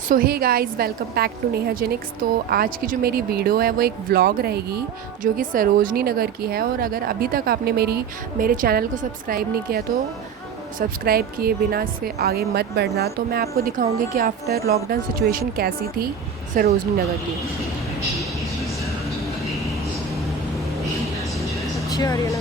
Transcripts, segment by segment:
So hey guys, welcome back to Neha Jenix. तो आज की जो मेरी वीडियो है वो एक व्लॉग रहेगी जो कि सरोजनी नगर की है। और अगर अभी तक आपने मेरे चैनल को सब्सक्राइब नहीं किया तो सब्सक्राइब किए बिना इससे आगे मत बढ़ना। तो मैं आपको दिखाऊंगी कि आफ्टर लॉकडाउन सिचुएशन कैसी थी सरोजनी नगर की। अच्छी आ रही है ना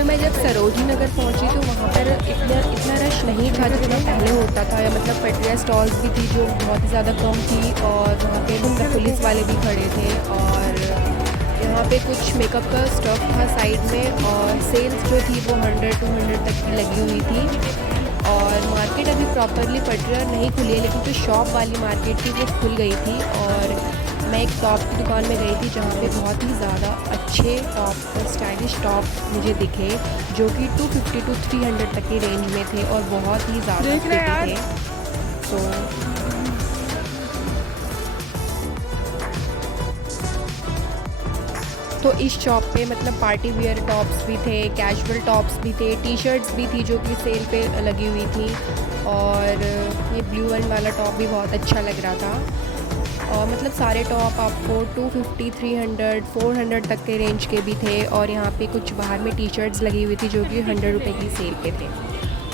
मैं जब सरोजनी नगर पहुंची तो वहाँ पर इतना इतना रश नहीं था जितना पहले होता था। या मतलब पटरिया स्टॉल्स भी थी जो बहुत ही ज़्यादा कम थी, और वहाँ पे मतलब पुलिस वाले भी खड़े थे। और यहाँ पे कुछ मेकअप का स्टॉक था साइड में, और सेल्स जो थी वो 100-200 तक की लगी हुई थी। और मार्केट अभी प्रॉपरली पटरिया नहीं खुली है, लेकिन जो शॉप वाली मार्केट थी वो खुल गई थी। और मैं एक टॉप की दुकान में गई थी जहाँ पे बहुत ही ज़्यादा अच्छे टॉप और स्टाइलिश टॉप मुझे दिखे, जो कि 250 to 300 तक की रेंज में थे और बहुत ही ज़्यादा प्रिटी थे। तो इस शॉप पे मतलब पार्टी वियर टॉप्स भी थे, कैजुअल टॉप्स भी थे, टी शर्ट्स भी थी जो कि सेल पे लगी हुई थी। और ये ब्लू एंड वाला टॉप भी बहुत अच्छा लग रहा था। और मतलब सारे टॉप आपको 250, 300, 400 तक के रेंज के भी थे। और यहाँ पे कुछ बाहर में टी शर्ट्स लगी हुई थी जो कि 100 रुपये की सेल पे थे।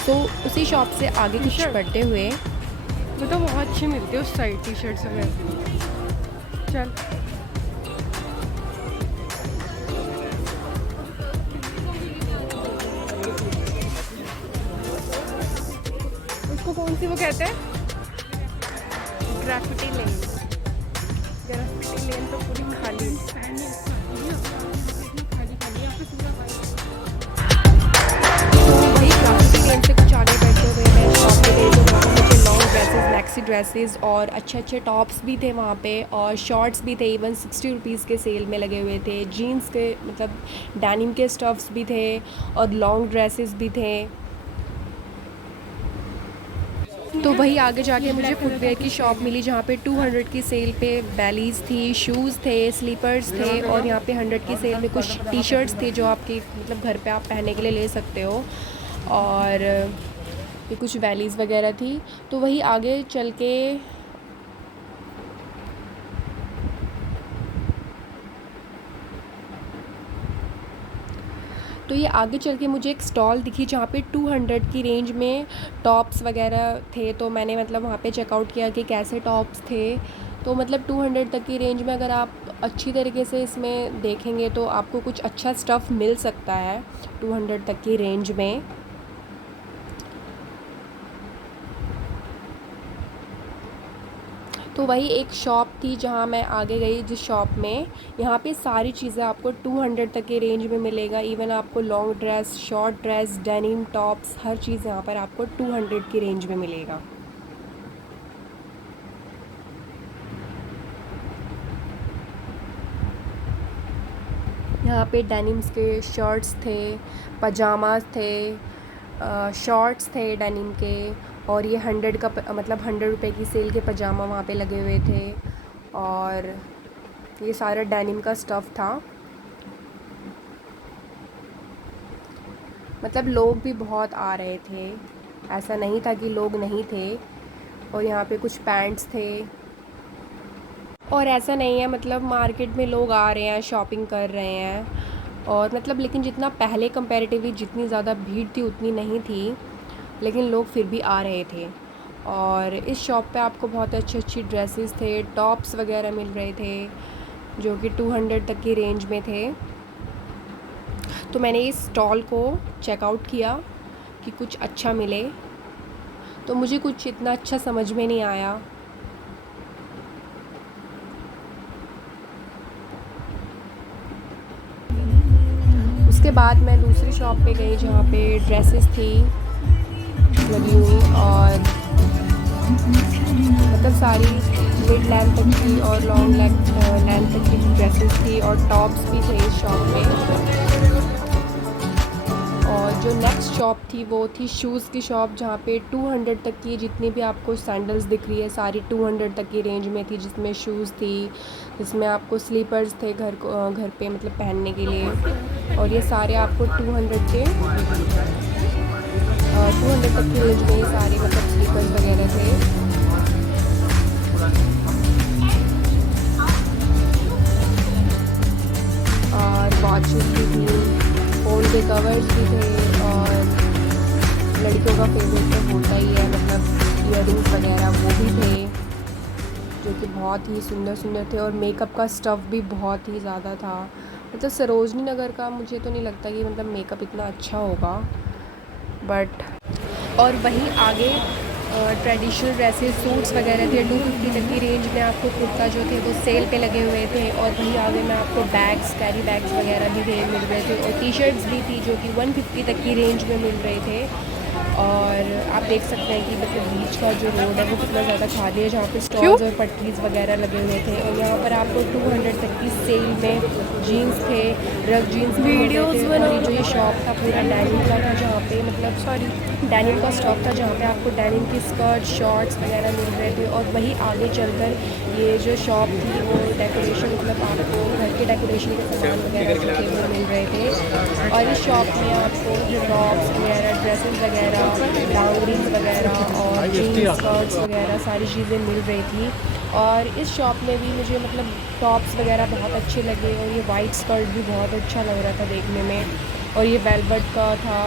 तो उसी शॉप से आगे कुछ बढ़ते हुए वो तो बहुत अच्छी मिलती है उस साइड टी शर्ट्स में। चल उसको कौन सी वो कहते हैं, ग्राफिटी लेन। ग्राफिटी लेन तो पूरी खाली वही ग्राफिटी लेन से कुछ आगे बढ़ते हुए मैं शॉप पे गई तो वहाँ मुझे लॉन्ग ड्रेसेस, मैक्सी ड्रेसेस और अच्छे अच्छे टॉप्स भी थे वहाँ पे, और शॉर्ट्स भी थे। इवन 60 रुपीज़ के सेल में लगे हुए थे। जीन्स के मतलब डैनिम के स्टफ्स भी थे, और लॉन्ग ड्रेसेस भी थे। तो वही आगे जाके मुझे फुटवेयर की शॉप मिली जहाँ पे 200 की सेल पे बैलीज थी, शूज़ थे, स्लीपर्स थे। और यहाँ पे 100 की सेल में कुछ टी शर्ट्स थे जो आपकी मतलब घर पे आप पहनने के लिए ले सकते हो। और ये कुछ वैलीज़ वगैरह थी। तो वही आगे चल के तो ये आगे चल के मुझे एक स्टॉल दिखी जहाँ पे 200 की रेंज में टॉप्स वगैरह थे। तो मैंने मतलब वहाँ पे चेकआउट किया कि कैसे टॉप्स थे। तो मतलब 200 तक की रेंज में अगर आप अच्छी तरीके से इसमें देखेंगे तो आपको कुछ अच्छा स्टफ़ मिल सकता है 200 तक की रेंज में। तो वही एक शॉप थी जहाँ मैं आगे गई, जिस शॉप में यहाँ पे सारी चीज़ें आपको 200 तक के रेंज में मिलेगा। इवन आपको long dress, short dress, denim tops, हर चीज़ यहाँ पर आपको 200 की रेंज में मिलेगा। यहाँ पे डेनिम्स के शर्ट्स थे, पजामाज थे, शॉर्ट्स थे डेनिम के। और ये 100 का मतलब 100 रुपये की सेल के पजामा वहाँ पे लगे हुए थे। और ये सारा डेनिम का स्टफ़ था। मतलब लोग भी बहुत आ रहे थे, ऐसा नहीं था कि लोग नहीं थे। और यहाँ पे कुछ पैंट्स थे। और ऐसा नहीं है मतलब मार्केट में लोग आ रहे हैं, शॉपिंग कर रहे हैं। और मतलब लेकिन जितना पहले कंपैरेटिवली जितनी ज़्यादा भीड़ थी उतनी नहीं थी, लेकिन लोग फिर भी आ रहे थे। और इस शॉप पे आपको बहुत अच्छी अच्छी ड्रेसेस थे, टॉप्स वगैरह मिल रहे थे जो कि 200 तक की रेंज में थे। तो मैंने इस स्टॉल को चेकआउट किया कि कुछ अच्छा मिले, तो मुझे कुछ इतना अच्छा समझ में नहीं आया। उसके बाद मैं दूसरी शॉप पे गई जहाँ पे ड्रेसेस थी लगी हुई, और मतलब सारी मिड लेंथ तक की और लॉन्ग लेंथ तक की ड्रेसेस थी और टॉप्स भी थे इस शॉप में। और जो नेक्स्ट शॉप थी वो थी शूज़ की शॉप, जहाँ पे 200 तक की जितनी भी आपको सैंडल्स दिख रही है सारी 200 तक की रेंज में थी, जिसमें शूज़ थी, जिसमें आपको स्लीपर्स थे घर पे मतलब पहनने के लिए, और ये सारे आपको 200 के 200 तक की रेंज में ये सारे मतलब स्लीपर्स वगैरह थे। और वॉचेस भी थी, फ़ोन के कवर्स भी थे, और लड़कियों का फेवरेट तो होता ही है मतलब इयररिंग्स वगैरह वो भी थे, जो कि बहुत ही सुंदर सुंदर थे। और मेकअप का स्टफ़ भी बहुत ही ज़्यादा था। मतलब सरोजनी नगर का मुझे तो नहीं लगता कि मतलब मेकअप इतना अच्छा होगा, बट और वहीं आगे ट्रेडिशनल ड्रेसेस सूट्स वगैरह थे 250 तक की रेंज में। आपको कुर्ता जो थे वो सेल पे लगे हुए थे, और वहीं आगे में आपको बैग्स कैरी बैग्स वगैरह भी थे मिल रहे थे, और टी शर्ट्स भी थी जो कि 150 तक की रेंज में मिल रहे थे। और आप देख सकते हैं कि मतलब बीच का जो रोड है वो कितना ज़्यादा खाली है, जहाँ पे स्टॉल्स और पटरीज वगैरह लगे हुए थे। और यहाँ पर आपको 200 तक की सेल में जीन्स थे, रग जीन्स वीडियोस बना। जो ये शॉप था पूरा डेनिम का था, जहाँ पे मतलब डेनिम का स्टॉक था, जहाँ पे आपको डेनिम की स्कर्ट शॉर्ट्स वगैरह मिल रहे थे। और वहीं आगे चलकर ये जो शॉप थी वो डेकोरेशन मतलब आपको घर के डेकोरेशन के सामान वगैरह जो थे वो मिल रहे थे। और इस शॉप में आपको जो टॉप्स वगैरह ड्रेसेस वगैरह डाउरीज वगैरह और जीन्स स्कर्ट्स वगैरह सारी चीज़ें मिल रही थी। और इस शॉप में भी मुझे मतलब टॉप्स वगैरह बहुत अच्छे लगे, और ये वाइट स्कर्ट भी बहुत अच्छा लग रहा था देखने में, और ये वेलवेट का था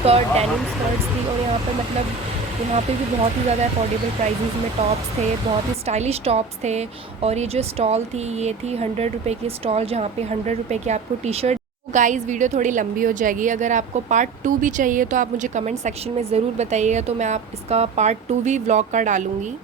स्कर्ट, डेनिम स्कर्ट्स थी। और यहाँ पर मतलब यहाँ पे भी बहुत ही ज़्यादा अफोर्डेबल प्राइसेस में टॉप्स थे, बहुत ही स्टाइलिश टॉप्स थे। और ये जो स्टॉल थी ये थी 100 रुपये की स्टॉल, जहाँ पे 100 रुपये की आपको टी शर्ट। गाइस वीडियो थोड़ी लंबी हो जाएगी, अगर आपको पार्ट 2 भी चाहिए तो आप मुझे कमेंट सेक्शन में ज़रूर बताइएगा, तो मैं आप इसका पार्ट 2 भी व्लॉग का डालूँगी।